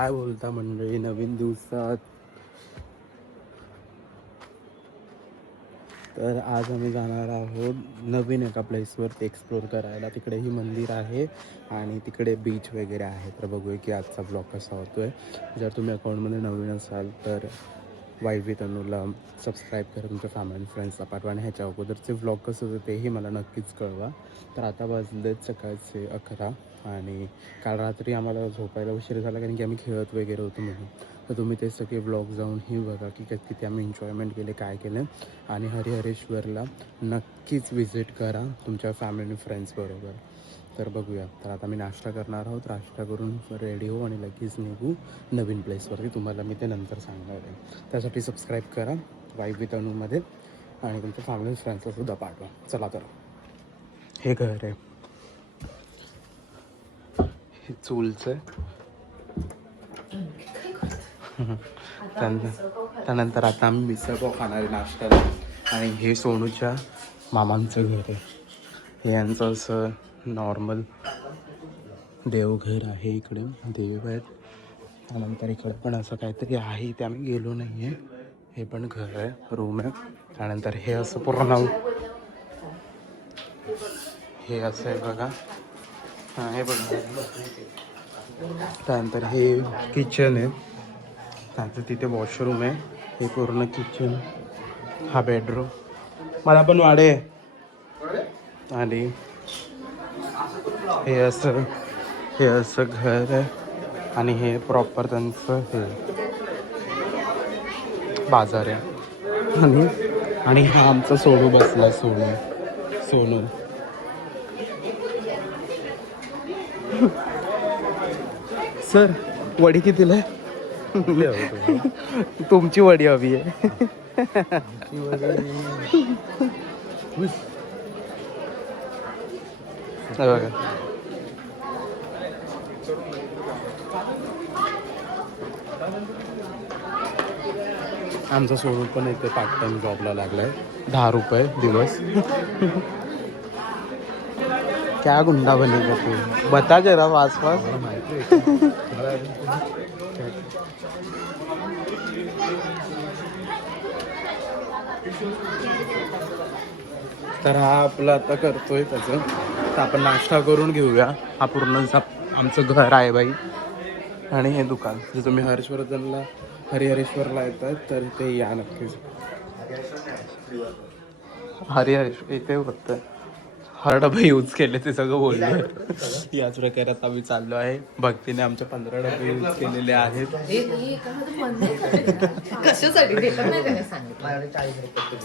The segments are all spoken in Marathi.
काय बोलता मंडळी, नवीन दिवसात तर आज आम्ही जाणार आहोत नवीन एका प्लेसवर एक्सप्लोर करायला. तिकडेही मंदिर आहे आणि तिकडे बीच वगैरे आहे. तर बघूया की आजचा ब्लॉग कसा होतोय. जर तुम्ही अकाउंटमध्ये नवीन असाल तर वाईफ विथ अनुला सबस्क्राईब करा, तुमच्या फॅमिली फ्रेंड्सला पाठवा आणि ह्याच्या अगोदरचे व्लॉग कसं होतं तेही मला नक्कीच कळवा. तर आता वाजलेत सकाळचे 11 आणि काल रात्री आम्हाला झोपायला उशीर झाला कारण की आम्ही खेळत वगैरे होतो म्हणून. तर तुम्ही ते सगळे व्लॉग जाऊनही बघा की किती आम्ही एन्जॉयमेंट केले, काय केलं. आणि हरिहरेश्वरला नक्कीच विजिट करा तुमच्या फॅमिली फ्रेंड्सबरोबर. तर बघूया. तर आता मी नाश्ता करणार आहोत, नाश्ता करून रेडी हो आणि लगेच निघू नवीन प्लेसवरती. तुम्हाला मी ते नंतर सांगणार आहे. त्यासाठी सबस्क्राईब करा वाईफ विथ अनुमध्ये आणि तुमच्या फॅमिली फ्रेंड्सला सुद्धा पाठवा. चला तर हे घर आहे, हे चूलचं आहे. त्यानंतर आता आम्ही मिसळपाव खाणार आहे नाश्त्याला. आणि हे सोनूच्या मामांचं घर आहे. हे यांचं असं नॉर्मल देवघर आहे. इकडे देव आहेत. त्यानंतर इकडे पण असं काहीतरी आहे, इथे आम्ही गेलो नाही आहे. हे पण घर आहे, रूम आहे. त्यानंतर हे असं पूर्ण हे असं आहे बघा. हां हे बघा. त्यानंतर हे किचन आहे. त्यानंतर तिथे वॉशरूम आहे. हे पूर्ण किचन, हा बेडरूम. मला पण वाढे. आणि हे असं घर आहे. आणि हे प्रॉपर त्यांचं हे बाजार आहे. आणि हा आमचा सोनू बसला, सोनू सर वडी कितीला आहे? तुमची वडी हवी आहे. बघा आमचा सोनू पण इथे पार्ट टाइम जॉबला लागलाय. 10 रुपये दिवस. क्या गुंडा बनेगा तू, बता जरा आसपास. तर हा आपला आता करतोय त्याचं. तर आपण नाश्ता करून घेऊया. हा पूर्ण आमचं घर आहे बाई. आणि हे दुकान. जर तुम्ही हरिहरेश्वरला येतात तर ते या नक्कीच. हरिहरेश्वर इथे होतं. हर डबे यूज केले ते सगळं बोलले. याच प्रकारे आता आम्ही चाललो आहे. भक्तीने आमचे 15 डबे यूज केलेले आहेत.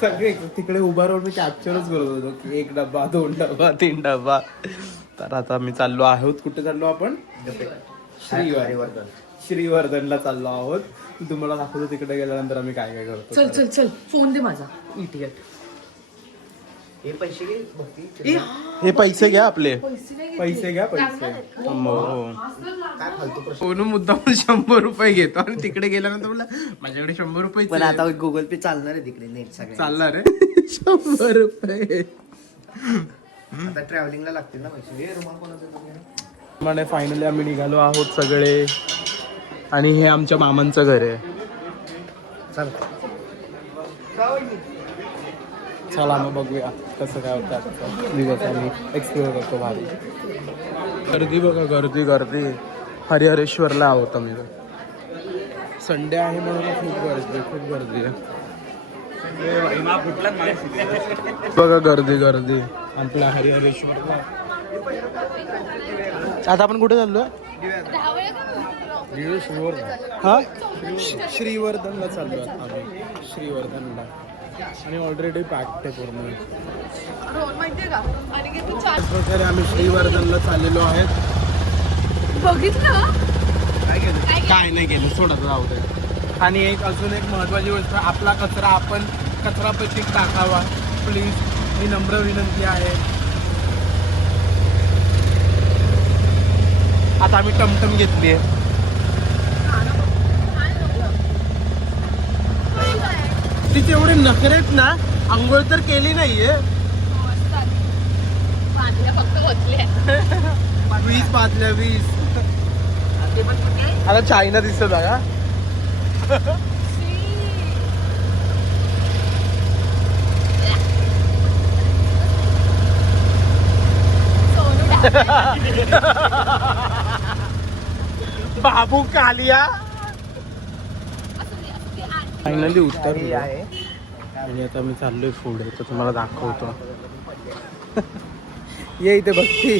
सगळे तिकडे उभा राहून मी कॅप्चरच करत होतो की 1 डबा 2 डबा 3 डबा. तर आता आम्ही चाललो आहोत. कुठे चाललो आपण? श्रीवर्धनला चाललो आहोत. तुम्हाला दाखवतो तिकडे गेल्यानंतर आम्ही काय काय करतो. चल चल चल फोन दे माझा. इडियट. हे पैसे घ्या आपले. पैसे घ्या. सोनू मुद्दाम 100 रुपये घेतो आणि तिकडे गेल्यानंतर मला माझ्याकडे 100 रुपये. पण आता गुगल पे चालणार आहे तिकडे, नेट सगळं चालणार आहे. 100 रुपये आता ट्रॅव्हलिंगला लागतील ना पैसे. म्हणे फायनली आम्ही निघालो आहोत सगळे. आणि हे आमच्या मामांचं घर आहे. चला मग बघूया कसं काय होतं. दिवस आम्ही एक्सप्लोअर करतो भारी. गर्दी बघा, गर्दी. हरिहरेश्वरला आहोत आम्ही. संडे आहे म्हणून खूप गर्दी आहे. बघा गर्दी आपल्या हरिहरेश्वरला. आता आपण कुठे चाललो? हा श्रीवर्धनला चाललो आम्ही. श्रीवर्धनला. आणि ऑलरेडी पॅक्ड आहे पूर्ण. प्रकारे आम्ही श्रीवर्धनला चाललेलो आहेत. बघितलं काय नाही केलं, सोडत जाऊ दे. आणि अजून एक महत्त्वाची गोष्ट, आपला कचरा आपण कचरापेटीत टाकावा प्लीज, ही नम्र विनंती आहे. आता आम्ही टमटम घेतली आहे. तिथे एवढे नखरेत ना, आंघोळ तर केली नाहीये. फक्त 20 बादल्या 20. आता चायना दिसत का? बाबू कालिया फायनली उतरली आहे आणि आता मी चाललोय पुढे तर तुम्हाला दाखवतो. ये इथे बघती.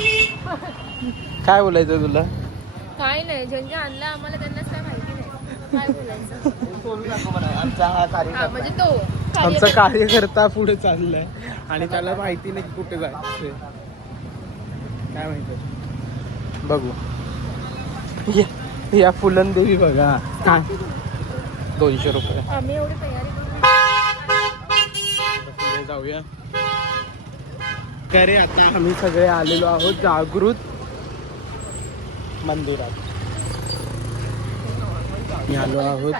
काय बोलायचं तुला? काय नाही, ज्यांच्या आणला आम्हाला त्यांनाच काय माहिती नाही काय बोलायचं. आमचा हा हा, म्हणजे तो आमचा कार्यकर्ता पुढे चाललाय आणि त्याला माहिती नाही कुठे जायचं. काय माहिती बघू. या फुलंदेवी बघा. 200 रुपये. आम्ही एवढी तयारी पुढे जाऊया. अरे आता आम्ही सगळे आलेलो आहोत जागृत मंदिरात. मी आलो आहोत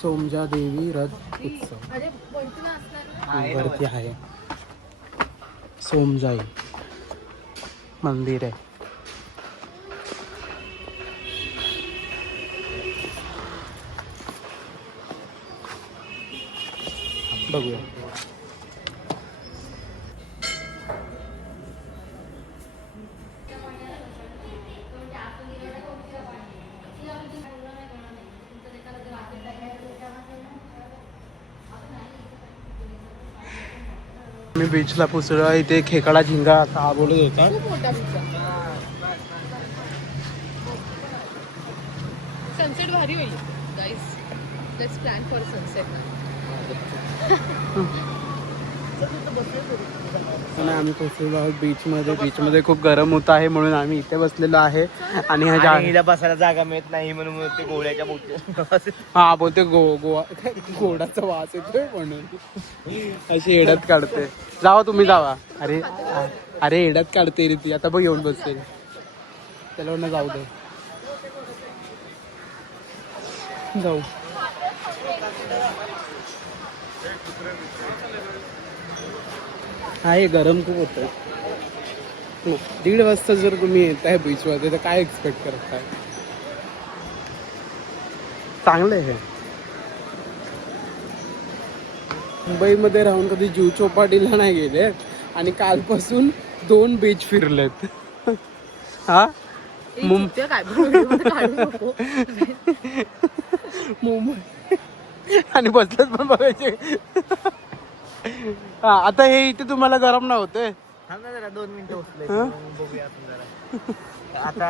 सोमजा देवी रथ उत्सव वरती आहे. सोमजाई मंदिर आहे. बघूया. मी बीचला पुसलो. इथे खेकडा झिंगा असा बोलत होता. खूप मोठा सनसेट भारी होईल guys. Let's plan for sunset. आणि आम्ही पोहोचलेलो आहोत बीचमध्ये. बीचमध्ये खूप गरम होत आहे म्हणून आम्ही इथे बसलेलो आहे. आणि हिला बसायला जागा मिळत नाही म्हणून ते गोळ्याच्या बोट. हा बोलते गोवा गोडाचा वास येतोय म्हणून अशी एड्यात काढते. जावा तुम्ही जावा. अरे एड्यात काढते रे ती. आता बघ येऊन बसते. त्याला ना जाऊ दे. जाऊ. आहे गरम खूप होतं. 1:30 वाजता जर तुम्ही येताय बीचमध्ये तर काय एक्सपेक्ट करताय? चांगलं आहे. मुंबईमध्ये राहून कधी जुहू चौपाटीला नाही गेले आणि कालपासून 2 बीच फिरलेत. हा मुंबई आणि बसलेत पण बघायचे. हा आता हे इथे तुम्हाला गरम नाही होते? जरा 2 मिनिटं बसले बघूया आपण जरा. आता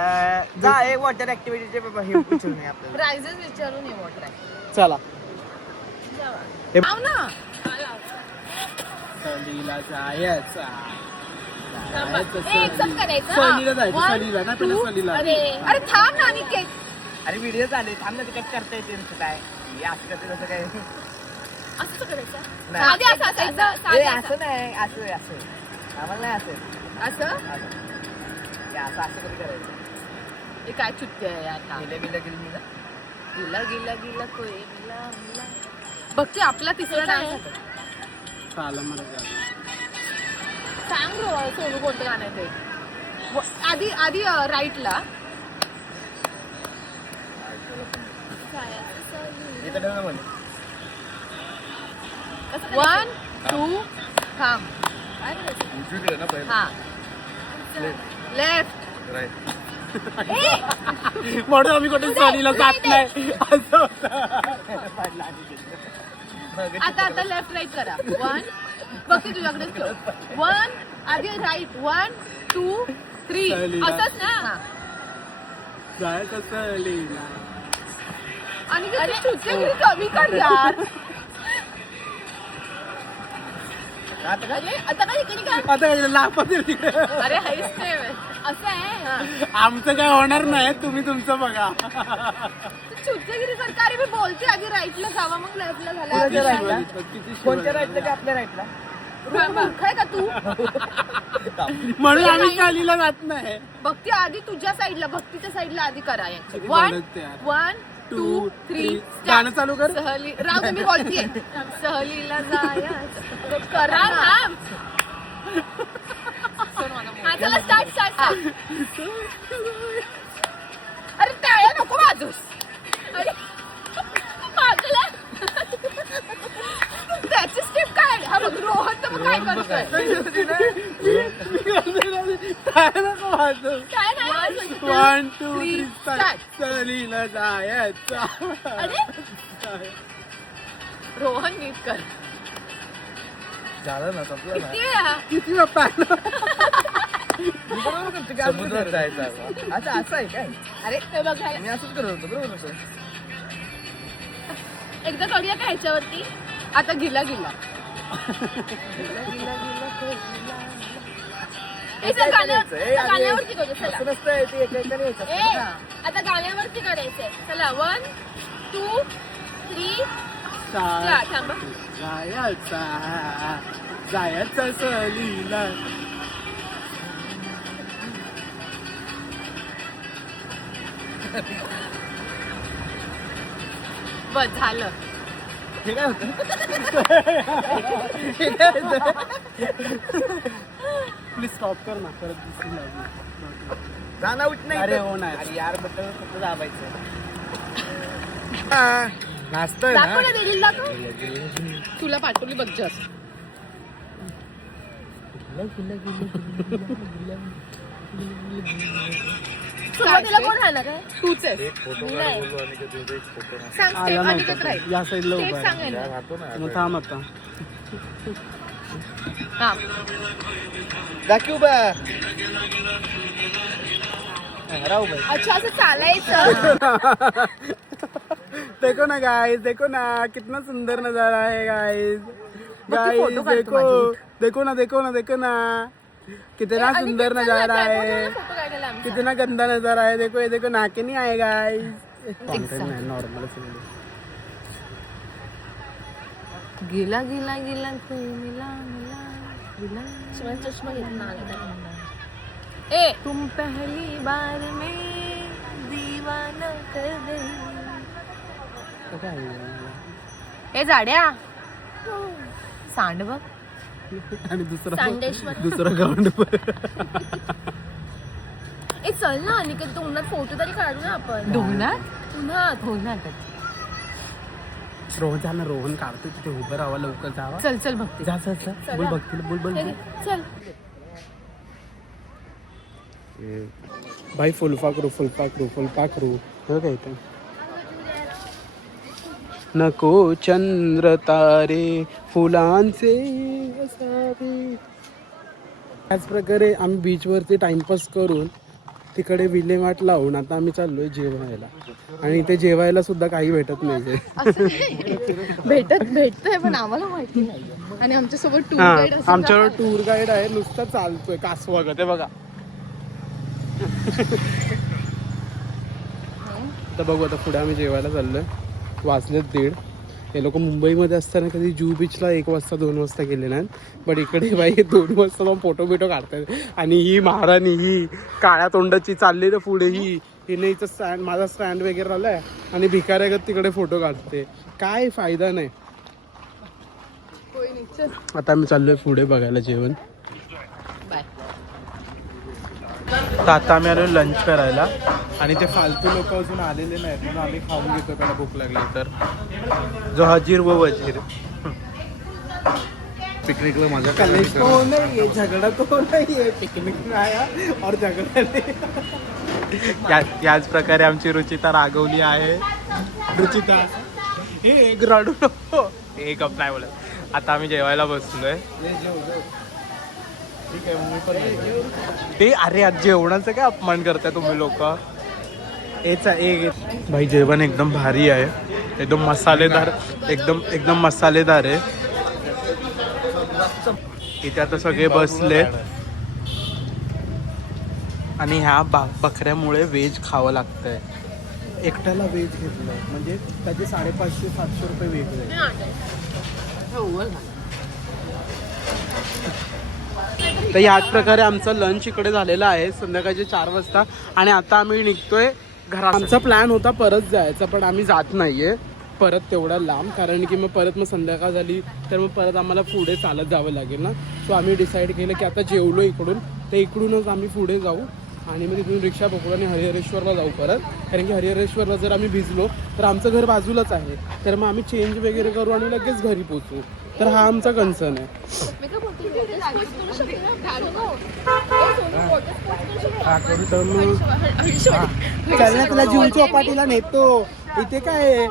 जा एक वॉटर ऍक्टिव्हिटीचे हे विचारून आहे आपल्याला. प्राइजेस विचारून ये वॉटर. चला आव ना. सलीला जायचा. एक्सेप्ट करायचं. सलीला जायचं. सलीला ना पहिला सलीला. अरे थांब ना. आणि केक. अरे व्हिडिओ चालले थांब ना. ते कट करता येते काय असं करते तसं काय असं करायचं. नाही. आधी असं असायचं. असं नाही असं आम्हाला नाही असं असं असं कधी करायचं. हे काय चुटके आहे आता. गिला गिला कोई मिला. बघते आपला तिसरा डान्स. चाला मला सांग सोनू कोणतं गाणं आहे ते. आधी राईटला. वन टू थांब. हा लेफ्ट. म्हणून आम्ही कुठे सलीला जात नाही. आता लेफ्ट राईट करा. 1 बघते तुझ्याकडे. 1 आधी राईट. 1 2 3 असंच ना. जायचं सलीला. आणि कमी कर यार. आता काय इकडे काय. आता काय लापात तिकडे. अरे हायच नाही असं आहे. आमचं काय होणार नाही. तुम्ही तुमचं बघा. चुटकेगिरी करता. अरे मी बोलते आधी राईटला जावा मग लेफ्टला झाला. कोणत्या राईटला की आपल्या राईटला? मूर्ख आहे का तू. म्हणून आम्ही सलीला जात नाही. भक्ती आधी तुझ्या साईडला. भक्तीच्या साईडला आधी करा. 1 2 3 गाणं चालू कर. सहली राव दे. मी बोलतीये. सहलीला जाया करा. हा चला स्टार्ट. अरे टाळ्या नको वाजूस. अरे मागला. त्याची स्टेप काय? हा बघ रोहन तर काय करतोय. काय नाही. 1 2 3 start. सहलीला जायचा. अरे रोहन नीट कर. झालं ना संपलं ना. किती वेळा? किती बाप्पा समुद्रात जायचं अच्छा असं आहे काय अरे ते बघायला मी असंच करत होतो बरोबर होतं एकदा करूया का ह्याच्यावरती. आता गिला गाण्यावरती करू. चला असं नसतं ते एकाने यायचं ए असतं ना. आता गाण्यावरती करायचंय. चला 1 2 3 स्टार्ट. थांबा. जायचा सहलीला. बस झालं. हे काय होतं प्लीज स्टॉप कर ना परत दिसून लागली. जाणं उठ नाही अरे इथं. हो नाही. अरे यार बटन फक्त दाबायचं नाचतोय दाखव ना ना दिलील दाखव. तुला पाठवली बघ जस्ट. सुरुवातीला कोण राहणार आहे? तूच आहे. नाही. सांग आला स्टेप नव्हता अनिकेत तो. राहील. या साईडला स्टेप उभा सांग आहे. आहे ना. मग थांब आता. हा. दाखव बा राहू बाई अच्छा असं चालायचं. देखो ना गाइस, देखो ना कितना सुंदर नजारा है गाइस. गाइस photo काढतो देखो देखो ना देखो ना देखो ना कितना सुंदर नजारा है. फोटो काढायला आमचा. कितना गंदा नजारा है. देखो ये देखो नाके नहीं आए गाइस. नॉर्मल गिला गिला गिला तू मिला मिला गिला. शिवाय चष्मा घेतला ए तुम पहली बार में दीवाना कर गई. हे जाड्या सांड बघ. आणि दुसरा सांडेश्वर. दुसरा गाऊंड ए चल ना अनिकेत उन्हात फोटो तरी काढू ना आपण. उन्हात रोहन जा ना. रोहन काढतो तिथे उभं राहावं. लवकर जावा. चल चल बघते. जा चल चल. बोल बघतील बोल बोल बोल. चल भाई फुलपाखरू फुलपाखरू फुलपाखरू हो काय ते. नको चंद्र तारे फुलांचे असावे. त्याच प्रकारे आम्ही बीचवरती टाइमपास करून तिकडे विल्हेवाट लावून आता आम्ही चाललोय जेवायला. आणि ते जेवायला सुद्धा काही भेटत नाही. भेटतोय पण आम्हाला माहिती नाही. आणि आमच्यासोबत टूर हा गाईड आमच्यावर टूर गाईड आहे. नुसतं चालतोय कासवा ग ते बघा. आता बघू आता पुढे आम्ही जेवायला चाललोय. वाजलेत 1:30. हे लोक मुंबईमध्ये असताना कधी जुहू बीचला 1 वाजता 2 वाजता गेले नाहीत. बट इकडे बाई 2 वाजता जाऊन फोटो बिटो काढतात. आणि ही महाराणी ही काळ्या तोंडाची चालली तर पुढे ही हिने इथं स्टँड माझा स्टँड वगैरे आलाय आणि भिकाऱ्यागत तिकडे फोटो काढते. काय फायदा नाही. आता आम्ही चाललोय पुढे बघायला जेवण. तर आता आम्ही आलो लंच करायला आणि ते फालतू लोक अजून आलेले नाहीत म्हणून आम्ही खाऊन घेतो. त्याला भूक लागली तर. जो हजीर व वजीर पिकनिकला माझ्या कलेश तो नाही आहे. झगडा तो नाही आहे. पिकनिक में आया और झगडा नाही. याच प्रकारे आमची रुचिता रागवली आहे. रुचिता हे रडू नको. एक गप नाही बोलत. आता आम्ही जेवायला बसलोय. ठीक आहे मी पण ते. अरे आज जेवणाचं काय अपमान करताय तुम्ही लोक. एक भाई जेवण एकदम भारी आहे. एकदम मसालेदार. एकदम मसालेदार आहे. इथे आता सगळे बसले आणि ह्या बकऱ्यामुळे व्हेज खावं लागतंय. एकट्याला व्हेज घेतलं म्हणजे त्याचे 550-700 रुपये वेगळे. तर याच प्रकारे आमचं लंच इकडे झालेलं आहे संध्याकाळचे 4 वाजता. आणि आता आम्ही निघतोय घरात. आमचा प्लॅन होता परत जायचा पण आम्ही जात नाहीये परत तेवढा लांब. कारण की मग संध्याकाळ झाली तर मग परत आम्हाला पुढे चालत जावं लागेल ना. सो आम्ही डिसाईड केलं की आता जेवलो इकडून तर इकडूनच आम्ही पुढे जाऊ आणि मग तिथून रिक्षा पकडू आणि हरिहरेश्वरला जाऊ परत. कारण की हरिहरेश्वरला जर आम्ही भिजलो तर आमचं घर बाजूलाच आहे, तर मग आम्ही चेंज वगैरे करू आणि लगेच घरी पोचू. तर हा आमचा कन्सर्न आहे. तर मग चल ना तुला जीव चौपाटीला नेतो. इथे काय आहे?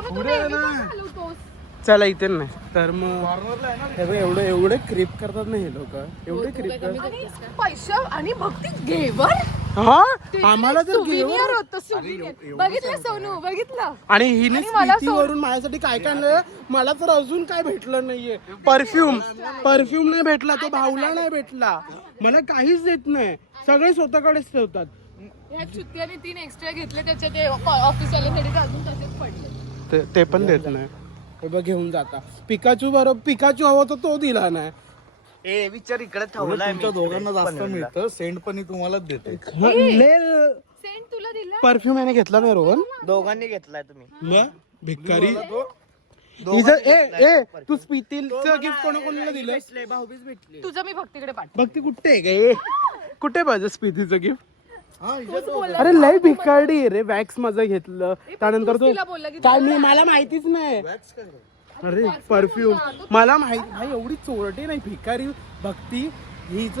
चला इथे नाही. तर मग हे बघ, एवढे क्रिप करतात ना हे लोक, एवढे क्रिप करतात. पैसा आणि भक्ती घेवर हा आम्हाला तर सुविनियर होतं सुविनियर. बघितलं सोनू, बघितलं. आणि हिने आणि मला स्पीतीवरून माझ्यासाठी काय काय आणलं, मला तर अजून काय भेटलं नाहीये. परफ्यूम नाही भेटला, तो भाऊला नाही भेटला, मला काहीच देत नाही. सगळे स्वतःकडेच ठेवतात. ह्या चुत्त्याने 3 एक्स्ट्रा घेतले त्याच्या ते ऑफिस वाल्यासाठी अजून तसेच पडले. ते पण देत नाही. हे बघ घेऊन जाता. पिकाचू बरोबर, पिकाचू हवा तर तो दिला नाही. ए विचार इकडे ठेवलाय तुमच्या दोघांना जास्त मिळतं, सेंट पण तुम्हालाच देते. सेंट तुला दिला. परफ्यूम याने घेतला नाही रोहन. दोघांनी घेतलाय तुम्ही. मग भिकारी. तू स्पीतीचं गिफ्ट कोणाकोणाला दिलं? भाऊबीज भेटली. तुझं मी भक्तीकडे पाठ. बघ ती कुठे आहे गे, कुठे पाहिजे स्पीतीचं गिफ्ट? अरे लय भिकारडी रे. वॅक्स माझं घेतलं, त्यानंतर तो बोलला की काय मी मला माहितीच नाही. अरे परफ्यूम मला माहिती भाई, एवढी चोरटी नाही भिकारी भक्ती. हिच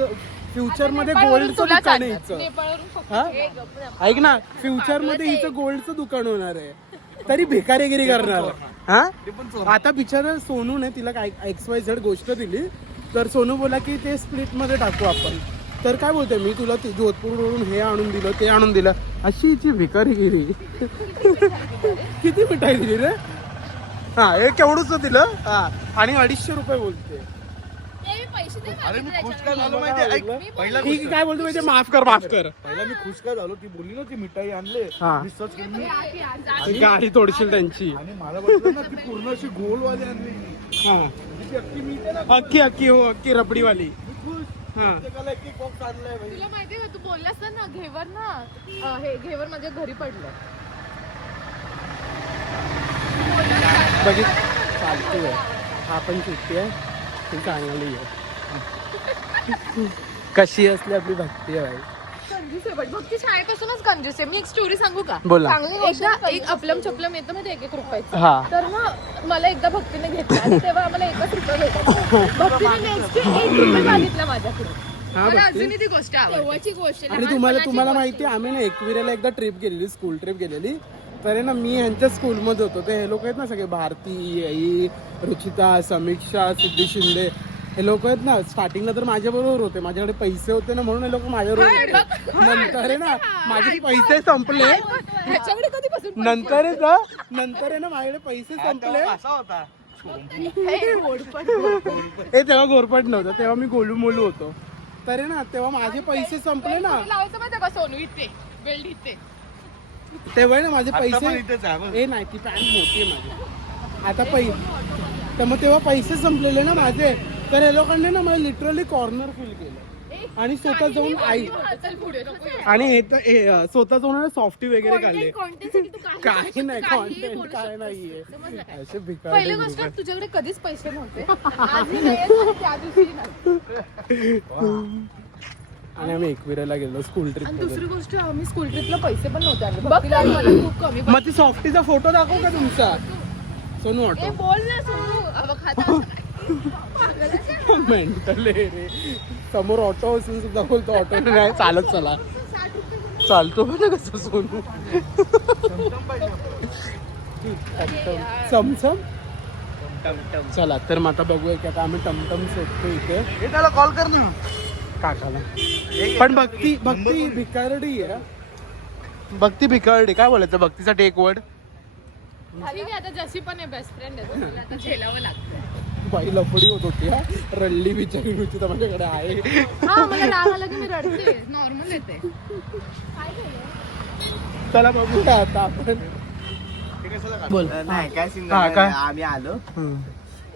फ्युचर मध्ये गोल्डचं दुकान आहे हिचं. नेपाळवरून फक्त हा? ऐक ना, फ्युचर मध्ये हिचं गोल्डचं दुकान होणार आहे, तरी भिकारीगिरी करणार. हा आता बिचारा सोनू ने तिला काय XYZ गोष्ट दिली, तर सोनू बोला की ते स्प्लिट मध्ये टाकू आपण. तर काय बोलते, मी तुला जोधपूरवरून हे आणून दिलं, ते आणून दिलं, अशी हिची भिकारीगिरी. किती मिठाई दिली रे? हा हे केवढंच दिलं. हा आणि 250 रुपये बोलते. अरे मी खुश काय झालो माहितीये, ऐक, पहिला ठीक काय बोलतो माहिती, माफ कर. पहिला मी खुश काय झालो, ती बोलली ना ती मिठाई आणले, हा. मी सर्च केली गाडी तोडशील त्यांची. आणि मला वाटलं ना ती पूर्ण अशी गोलवाली आणली. हा ती अख्खी मी इथे ना अक्की हो, अक्की रबडीवाली. खुश. हा प्रत्येकाला एक एक बॉक्स आणलाय भाई. तुला माहितीये का, तू बोललास ना घेवर ना, हे घेवर माझ्या घरी पडलं. बघित चालतोय. हा पण सुट्टी आहे, ती चांगली आहे. कशी असली आपली भक्ती आहे भाई. कंजूस आहे, भक्ती शाळेपासूनच कंजूस आहे. मी एक स्टोरी सांगू का? बोला. एकदा एक अपलम चपलम येतं मध्ये 1-1 रुपयाचं. हा तर मग मला एकदा भक्तीने घेतला आणि तेव्हा आम्हाला 1 रुपया भेटला. भक्तीने नेक्स्ट 1 रुपया मागितला माझ्याकडे. हा मला भक्ती. अजूनही ती गोष्ट आवडते. तेव्हाची गोष्ट आहे. आणि तुम्हाला माहिती आहे, आम्ही ना एकविरेला एकदा ट्रिप गेलेली, स्कूल ट्रिप गेलेली. तर आहे ना, मी ह्यांच्या स्कूलमध्ये होतो. ते हे लोक आहेत ना सगळे, भारती, आई, रुचिता, समीक्षा, सिद्धी शिंदे, हे लोक आहेत ना. स्टार्टिंगला तर माझ्या बरोबर होते, माझ्याकडे पैसे होते ना म्हणून हे लोक माझ्याबरोबर होते. नंतर आहे ना माझे पैसे संपले. ह्याच्याकडे कधीपासून नंतर आहे ना माझ्याकडे पैसे संपले. असा होता. हे तेव्हा गोरपट नव्हतं, तेव्हा मी गोलू मोलू होतो. तर आहे ना तेव्हा माझे पैसे संपले ना, लावायचं माहिती का सोनू इथे बेल्ट इथे. तेव्हा आहे ना माझे आता पण पैसे. इथेच आहे बघ. ए नाही, ती पॅन्ट मोठी आहे माझी. आता तर मग तेव्हा पैसे संपलेले ना माझे. तर हे लोकांनी ना मला लिटरली कॉर्नर फील केलं आणि स्वतः जाऊन आई चल पुढे नको येऊ. आणि हे तर स्वतः जाऊन सॉफ्टी वगैरे काढले. Content साठी तू काही नाही, काहीही कॉन्टेंट बोलू काय शकतोस. नाहीये. समजलं काय? असे भिकारी पहिली गोष्ट, तुझ्याकडे कधीच पैसे नव्हते. आजही नाहीयेत आणि त्या दिवशी नाही. आणि आम्ही एकविराला गेलो स्कूल ट्रिप. आणि दुसरी गोष्ट, आम्ही स्कूल ट्रिपला पैसे पण नव्हते आणले. भक्तीला आणि मला खूप कमी. मग ती सॉफ्टीचा फोटो दाखव का तुमचा, सोनू ए ऑटो. बोल ना सोनू. अबा खाता मेंटल रे. समोर ऑटो असून सुद्धा बोलतो ऑटो नाही चालत. चला चालतो बघा कसं सोनू. चमचम. चला तर मग आता बघूया की आता आम्ही टमटम शोधतो इथे. हे त्याला कॉल कर ना. काकाला. पण भक्ती भिकारडी आहे. भक्ती भिकारडी. काय बोलायचं भक्तीसाठी एक वर्ड? ठीक आहे, आता जशी पण आहे बेस्ट फ्रेंड आहे, तुला आता झेलावं लागतं. बाई लफडी होत होती हा. रडली बिचारी रुचिता माझ्याकडे आहे. हा, मला राग आला की मी रडते. नॉर्मल येते. चला बघूया आता आपण. बोल. नाही काय हा, काय? आम्ही आलो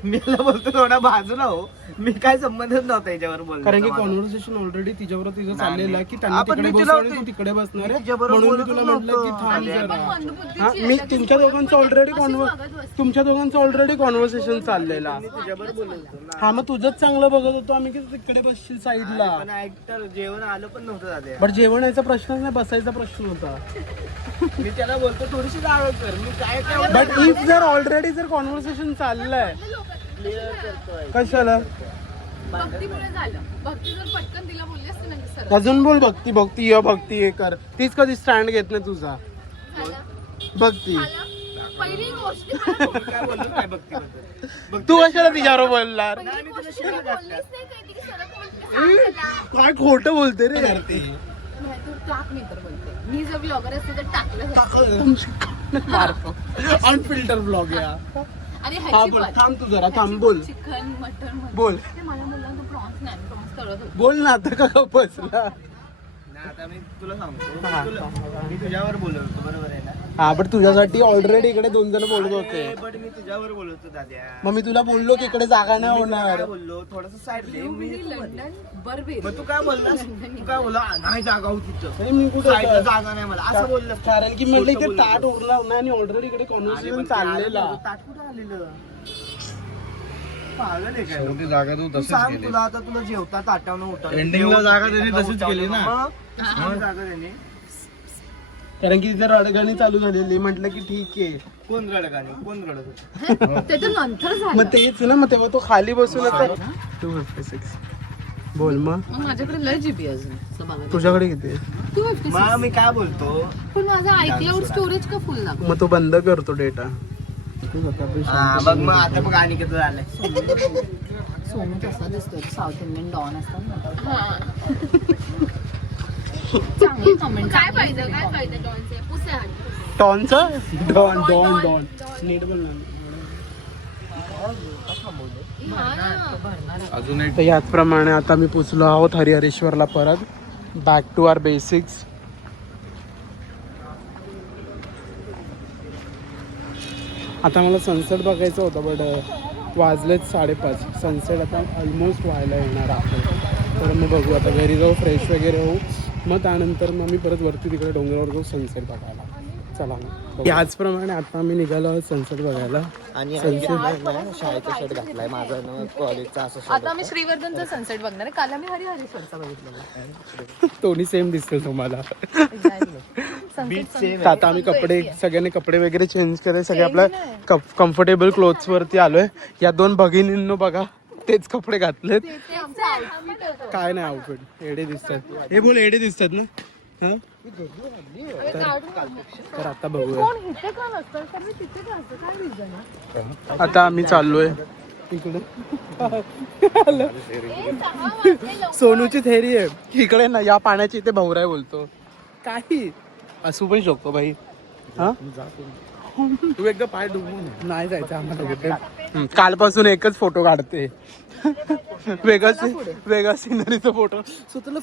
मी याला बोलतो थोडा बाजूला हो, मी काय संबंधच नव्हता याच्यावर बोलतो. कारण की कॉन्व्हर्सेशन ऑलरेडी तिच्याबरोबर तिचं चाललेलं आहे की त्यांना आपण तिकडे मी तुला- बसवलं तू तिकडे बसणार आहे तिच्याबरोबर म्हणून मी बोलतच तुला म्हटलं की नव्हतो. थांब अरे, जरा. पण मंदबुद्धीची हा, आहे, मी लगेच तुमच्या दोघांचं ऑलरेडी तुमच्या दोघांचं ऑलरेडी कॉन्व्हर्सेशन चाललेला. तुझ्याबरोबर बोलत होतो ना. हा मग तुझंच चांगलं बघत होतो आम्ही की तू तिकडे बसशील साईडला. पण ऐकतर जेवण आलं पण नव्हतं दादा. बट जेवण यायचा प्रश्नच नाही, बसायचा प्रश्न होता. मी त्याला बोलतो थोडीशी जागा कर, मी काय काय बट इफ जर ऑलरेडी जर कॉन्व्हर्सेशन चाललंय क्लिअर करतोय. कशाला भक्तीमुळे झालं. भक्ती जर पटकन तिला बोलली असते ना की सरळ अजून बोल भक्ती भक्ती ये भक्ती हे कर. तीच कधी स्टँड घेत नाही तुझा भक्ती. पहिली गोष्ट मला बोल- काय बोललो काय भक्तीबद्दल? तू कशाला तिच्यावर बोलणार पहिली गोष्ट तिला बोललीच नाही काही, ती सरळ बोलते, सांग त्याला. काय खोटं बोलते रे यार ते. नाही, तू टाक, मी तर बोलते. मी जर ब्लॉगर असते तर टाकलं असतं. मारतो अनफिल्टर ब्लॉग या. आणि हा ह्याची बोल पण थांब तू जरा थांब बोल चिकन मटन बोल. ते मला बोलला तू प्रॉन्स नाही, प्रॉन्स तळत होती. बोल ना आता का बसला. नाही, आता मी तुला सांगतो, हा. मी तुझ्यावर बोलत होतो बरोबर आहे ना. हा बट तुझ्यासाठी ऑलरेडी इकडे 2 जण बोलत होते. बट मी तुझ्यावर बोलत होतो दाद्या. मग मी तुला बोललो की इकडे जागा नाही मी तुला होणार. काय बोललो थोडस साईड दे. मी लंडन बरबेरी. मग तू काय बोललास? तू काय बोलला नाही जागा होती तिथं. नाही, मी कुठं साईडला होतं? जागा नाही मला असं बोललं. कारण की म्हणलं इथे ताट उरणार नाही आणि ऑलरेडी इकडे कॉन्व्हर्सेशन चाललेला. ताट कुठं आलेलं? पागल आहे काय? शेवटी जागा तू तू तसंच सांग, केली. तुला आता तुला जेवता ताटावनं उठा. Ending ला जागा त्यांनी तशीच केली ना. जागा त्यांनी कारण की तिथे रडगाणी चालू झालेली. म्हटलं की ठीक आहे. कोण रडत आणि कोण रडत होतं? ते तर नंतर झालं. मग तेच ना, मग तेव्हा तो खाली बसून होता. 256 बोल मग मग माझ्याकडे लय जीबी अजून असं बघायला. तुझ्याकडे किती आहे? 256. मग मी काय बोलतो, पण माझा आयक्लाउड स्टोरेज का फुल लागतो? मग तो बंद करतो डेटा. हा, बघ मग आता बघ आणि किती झालंय. सोनू तसा दिसतोय, साऊथ इंडियन डॉन असतात ना. हा. चांगली कमेंट. काय फायदा डॉनचे? पुसे हात. टॉनचा डॉन डॉन डॉन नीट बोल ना. हा ना. अजून एक तर याचप्रमाणे आता मी पोचलो आहोत हरिहरेश्वरला परत. Back to our basics. आता मला सनसेट बघायचं होतं बट वाजलेत 5:30. सनसेट आता ऑलमोस्ट व्हायला येणार आहे. तर मग बघू आता घरी जाऊ, फ्रेश वगैरे होऊ, मग त्यानंतर मग मी परत वरती तिकडे डोंगरावर जाऊ सनसेट बघायला. चला ना याचप्रमाणे आता आम्ही निघालो आहोत सनसेट बघायला. आणि शाळेचा शर्ट घातलाय माझा कॉलेजचा असं आता आम्ही श्रीवर्धनचा सनसेट बघणार आहे. काल आम्ही हरिहरेश्वरचा बघितलेला. दोन्ही सेम दिसतील तुम्हाला. Beach same. तर आता आम्ही कपडे सगळ्यांनी कपडे वगैरे चेंज केले. सगळे आपल्या कम्फर्टेबल क्लोथ्स वरती आलोय. या 2 भगिनींनो बघा तेच कपडे घातलेत. ते आमचं outfit होतं. काय नाही आउटफिट एडे दिसतात. हे बोल एडे दिसतात ना. हा तर आता बघूया. कोण इथे का नसतं? तर मी तिथे का असतं? काय reason आहे? आता आम्ही चाललोय इकडे. सोनूची थेरी आहे इकडे ना, या पाण्याची इथे भवराय बोलतो. काही असू पण शकतो भाई. हा तू एकदा पाय डुबवून नाही जायचं आम्हाला कुठे. कालपासून एकच फोटो काढते. वेगळा सिनरीचा फोटो. स्वतःला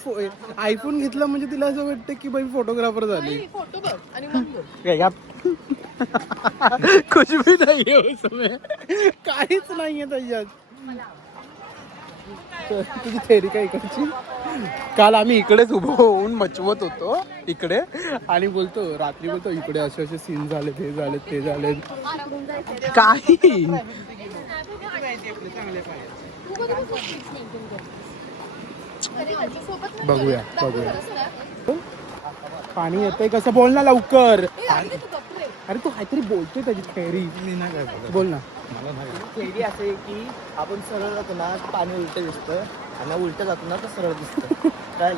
आयफोन घेतला म्हणजे तिला असं वाटतं की बाई फोटोग्राफर झाली. फोटो बघ आणि मग बोल. काय या कुछ भी नाहीये उसमें. काहीच नाहीये त्याच्यात. तुझी थेरी काय इकडची. काल आम्ही इकडेच उभं होऊन मचवत होतो इकडे आणि रात्री बोलतो इकडे असे सीन झाले, हे झाले, ते झाले. काही बघूया पाणी येतंय कसं. बोल ना लवकर. अरे तू काहीतरी बोलतोय त्याची थेरी. बोल ना. थेरी असे की आपण सरळ जातो ना पाणी उलट दिसतं आणि उलट जातो ना तर सरळ दिसतं. काय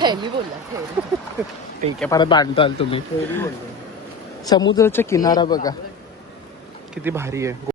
थैली बोलला, थैली. ठीक आहे परत बांधताल तुम्ही. थेरी बोलतो. समुद्राचा किनारा बघा किती भारी आहे.